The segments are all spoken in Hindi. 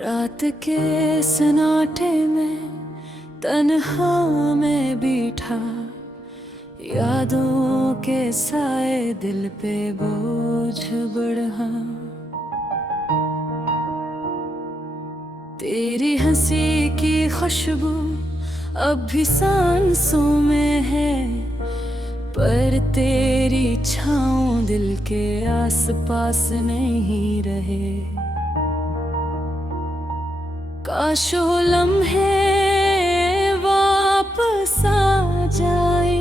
रात के सन्नाटे में तन्हा मैं बैठा, यादों के साए दिल पे बोझ बढ़ा। तेरी हंसी की खुशबू अब भी सांसों में है, पर तेरी छाँव दिल के आस पास नहीं रहे। काश वो लम्हे वापस आ जाए,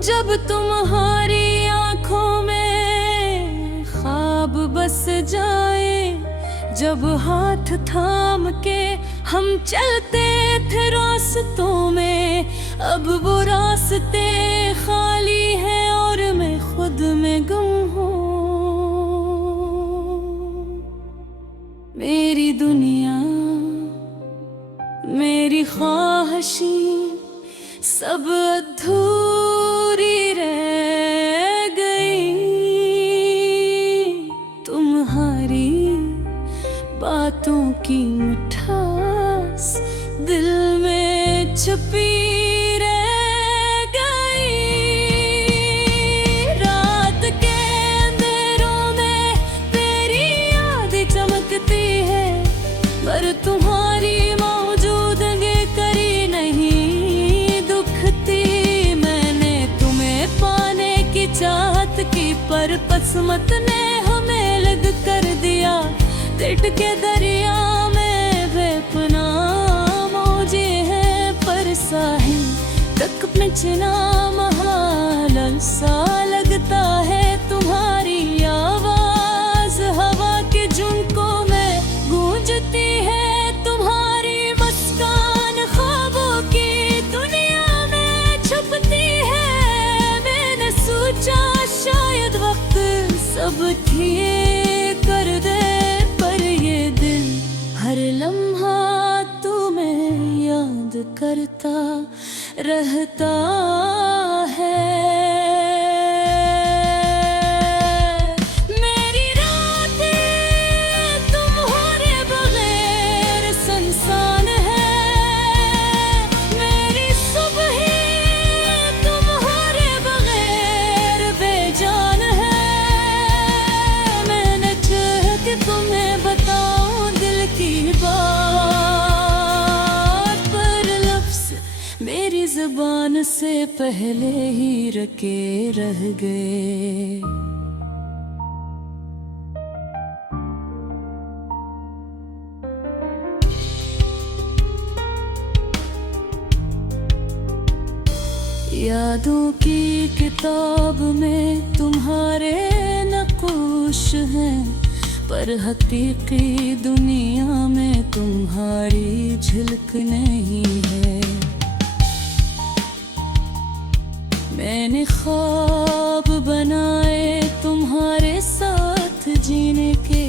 जब तुम्हारी आंखों में ख्वाब बस जाए। जब हाथ थाम के हम चलते थे रास्तों में, अब वो रास्ते खाली हैं और मैं खुद में गुम हूँ। मेरी दुनिया, मेरी ख्वाहिशें सब अधूरी रह गई। तुम्हारी बातों की मिठास दिल में छुपी रह गई। रात के अंधेरों में तेरी याद चमकती है, पर तुम्हारी मौजूदगी करी नहीं दुखती। मैंने तुम्हें पाने की चाहत की, पर किस्मत ने हमें अलग कर दिया। तिट के दरिया में बेपनाह मौजे हैं, पर साहिल तक पहुंचना महाल सा लगता है। तुम्हारी आवाज हवा के झुंकों में गूंजती है, तुम्हारी मुस्कान ख्वाबों की दुनिया में छुपती है। मैंने सोचा शायद वक्त सब ठीक कर दे, पर ये दिल हर लम्हा तुम्हें याद करता रहता है। मेरी रातें तुम्हारे बगैर सुनसान है, मेरी सुबहें तुम्हारे बगैर बेजान है। मैंने चाह के तुम्हें बताऊं दिल की बात, पर लफ्ज़ मेरी ज़ुबान से पहले ही रटे रह गए। यादों की किताब में तुम्हारे नक्श हैं, पर हकीकी दुनिया में तुम्हारी झलक नहीं है। मैंने ख्वाब बनाए तुम्हारे साथ जीने के,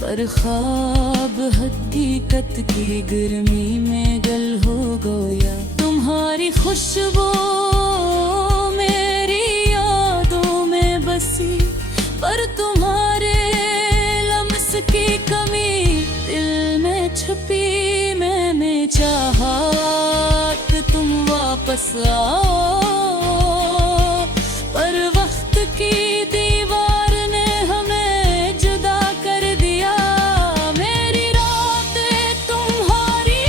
पर ख्वाब हकीकत की गर्मी में गल हो गया। तुम्हारी खुशबू मेरी यादों में बसी, पर तुम्हारे लम्स की कमी दिल में छुपी। मैंने चाहा कि तुम वापस आओ, पर वक्त की दीवार ने हमें जुदा कर दिया। मेरी रातें तुम्हारी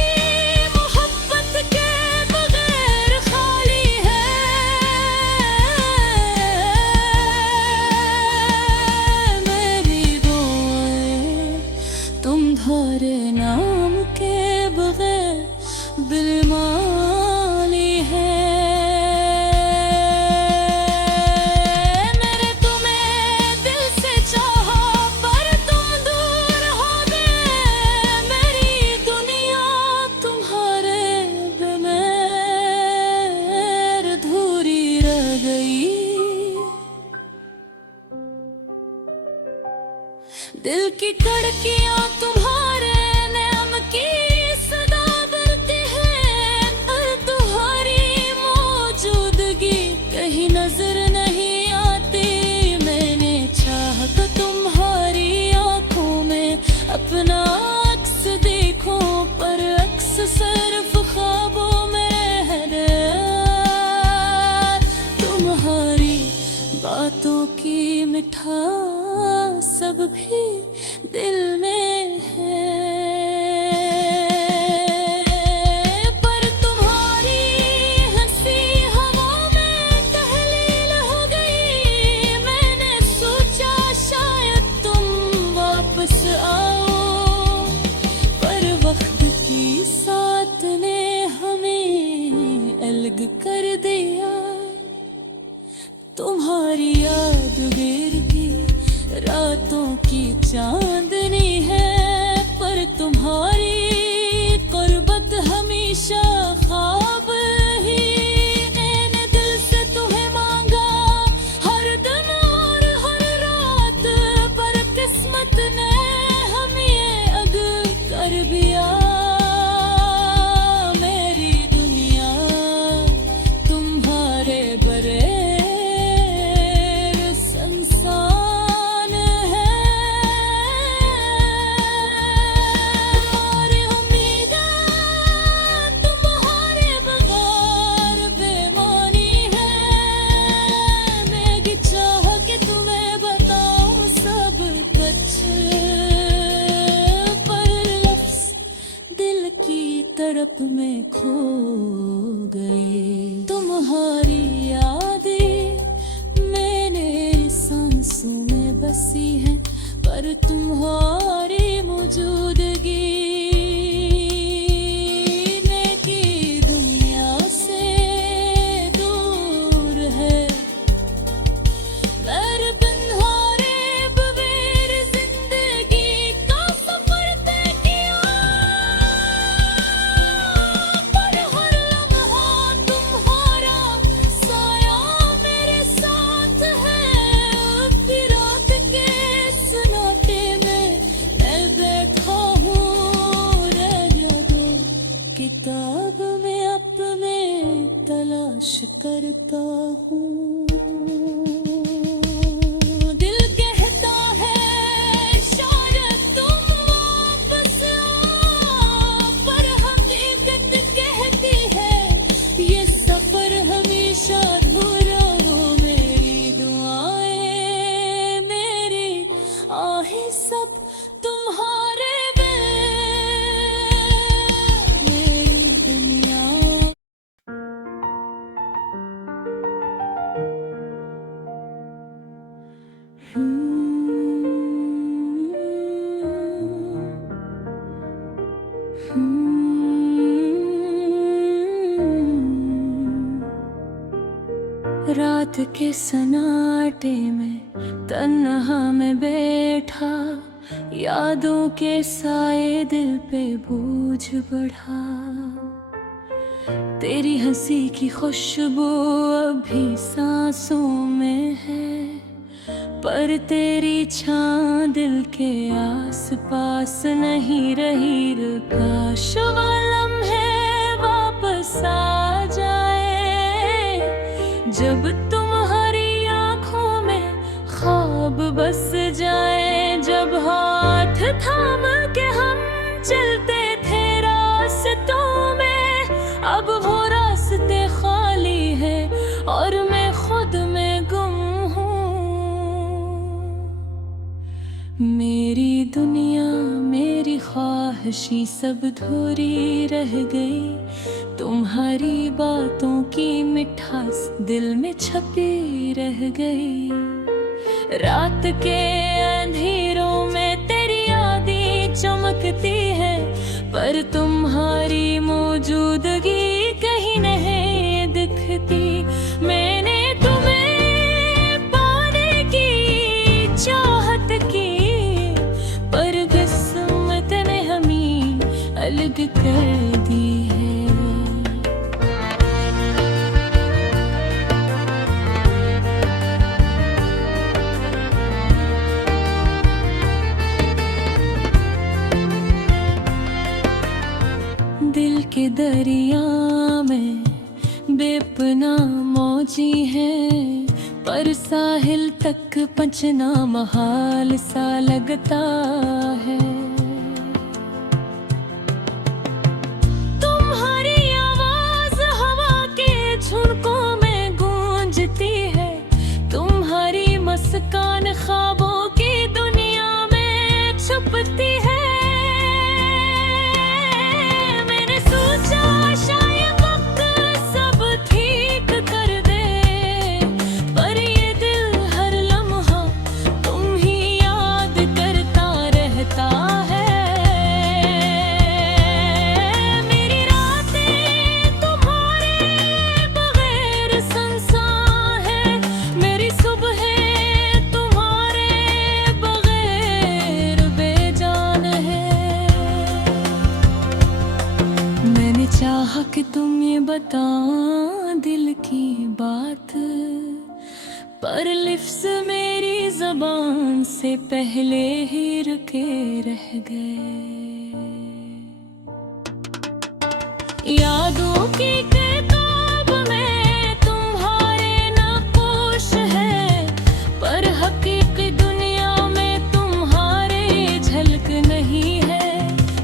मोहब्बत के बगैर खाली है, मेरी दुआएं तुम्हारे नाम के बगैर बेईमानी है। मैंने तुम्हें दिल से चाहा, पर तुम दूर हो गए। मेरी दुनिया तुम्हारे बगैर अधूरी रह गई। दिल की धड़कियां तुम्हारे नाम की सदा बढ़ती है, पर तुम्हारी मौजूदगी कहीं नजर नहीं आती। मैंने चाहा तो तुम्हारी आंखों में अपना अक्स बातों की मिठास सब भी दिल में है। पर तुम्हारी हंसी हवा में तहलील हो गई। मैंने सोचा शायद तुम वापस आओ, पर वक्त की साथ ने हमें अलग कर दिया। तुम्हारी याद गिरती रातों की चांदनी है, पर तुम्हारी कुर्बत हमेशा ख्वाब ही। मैंने दिल से तुम्हें मांगा हर दिन और हर रात, पर किस्मत ने हमें ये अग कर दिया। मेरी दुनिया तुम्हारे बरे तड़प में खो गए। तुम्हारी यादें मेरे सांसों में बसी है, पर तुम्हारी मौजूदगी की दुनिया से दूर है। मेरे बिन्हारे बगैर जिंदगी का सफर तय किया, पर हर लम्हा तुम्हारा साया मेरे साथ है। भी रात के सन्नाटे में मैं बैठा हूँ, रह दो किताब में अपने तलाश करता हूँ। दिल कहता है शायद तुम वापस आओ, पर हकीकत कहती है ये सफर हमेशा अधूरा हो। मेरी दुआएं मेरी आहें सब तुम्हारे बिन। मेरी दुनिया रात के सन्नाटे में तन्हा में बैठा, यादों के साए दिल पे बोझ बढ़ा। तेरी हंसी की खुशबू अभी सांसों में है, पर तेरी छां दिल के आस पास नहीं रही। काश वो लम्हे वापस आ जाए, जब तुम्हारी आँखों में ख्वाब बस जाए। जब हाथ थाम के हम चलते थे रास्तों में, अब वो रास्ते खाली है और मैं खुद में गुम हूँ। मेरी दुनिया मेरी ख्वाहिशी सब धूरी रह गई। तुम्हारी बातों की मिठास दिल में छपी रह गई। रात के अंधेरों में तेरी यादें चमकती है, पर तुम्हारी मौजूदगी कहीं नहीं दिखती। मैंने तुम्हें पाने की चाहत की, पर किस्मत ने हमें अलग कर दी है। दिल के दरिया में बेपना मौजी है, पर साहिल तक पहुंचना महाल सा लगता है। तुम्हारी आवाज हवा के झुनकों में गूंजती है, तुम्हारी बताऊं दिल की बात, पर लिफ्ज़ मेरी ज़बान से पहले ही रुके रह गए। यादों की किताब में तुम्हारे नक्श है, पर हकीकी दुनिया में तुम्हारे झलक नहीं है।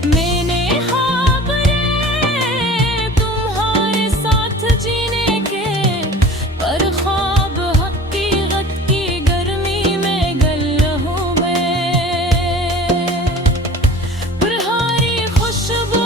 मैंने ख्वाब रहे तुम्हारे साथ जीने के, पर ख्वाब हकीकत की गर्मी में गल हुए। पुरहारी खुशबू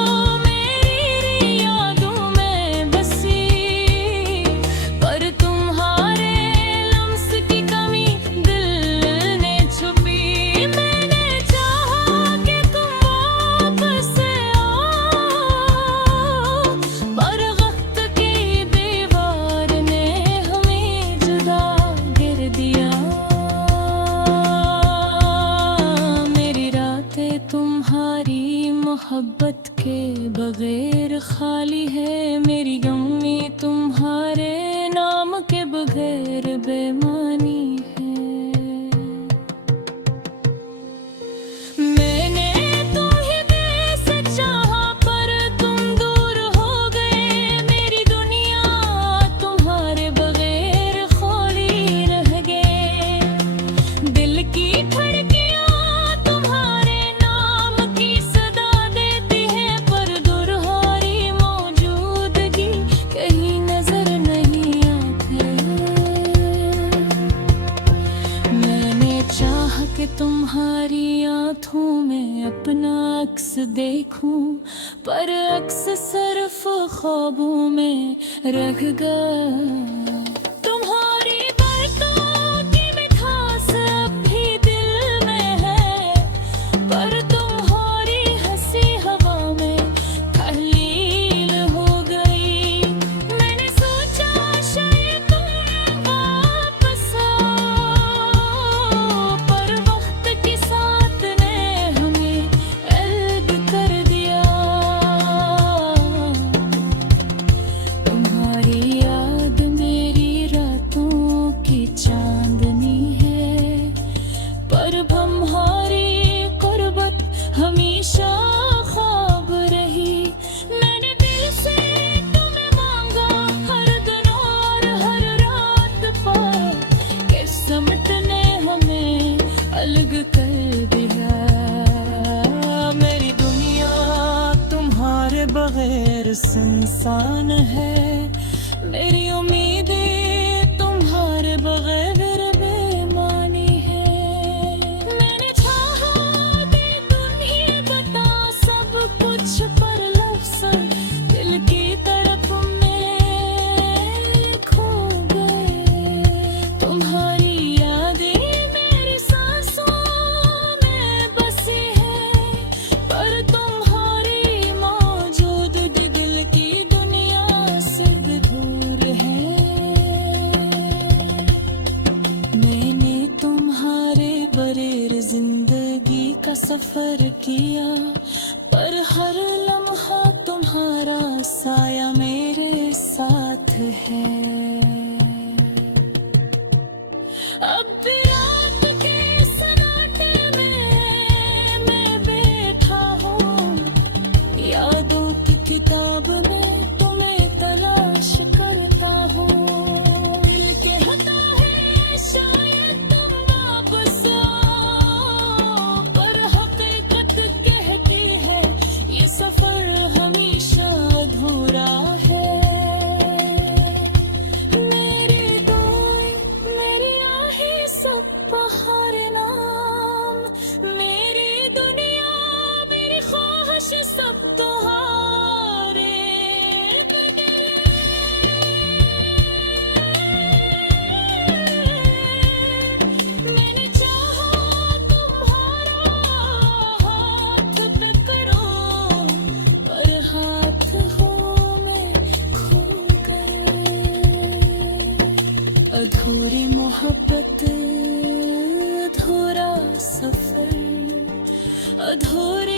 मोहब्बत के बगैर खाली है, मेरी गमी तुम्हारे नाम के बगैर बेमानी है। मैंने तुम्हें वैसे चाहा पर तुम दूर हो गए, मेरी दुनिया तुम्हारे बगैर खाली रह गए। दिल की धड़कियां तुम्हारे नाम की कि तुम्हारी आँखों में अपना अक्स देखूं, पर अक्स सिर्फ ख्वाबों में रह गया। तुम्हारी बातों की मिठास अब भी दिल में है, पर तुम्हारी हंसी हवा में तहलील हो गई। मैंने सोचा शायद तुम वापस हमेशा ख्वाब रही। मैंने दिल से तुम्हें मांगा हर दिन और हर रात पर, किस्मत ने हमें अलग कर दिया। मेरी दुनिया तुम्हारे बगैर सुनसान है, मेरी उम्मीदें तुम्हारे बगैर जिंदगी का सफर किया, पर हर लम्हा तुम्हारा साया मेरे साथ है। अब भी रात के सन्नाटे में मैं बैठा हूँ, यादों की किताब में तुम्हें तलाश करता हूँ। दिल के हता है शायद तुम वापस सफर हमेशा अधूरा है। मेरी दुआएं मेरी आहें सब बहार नाम, मेरी दुनिया मेरी ख्वाहिश सब तुम्हारे मैंने चाहा तुम्हारा हाथ पकड़ो, हाथ हो में खो गए। अधूरी मोहब्बत अधूरा सफर, अधूरी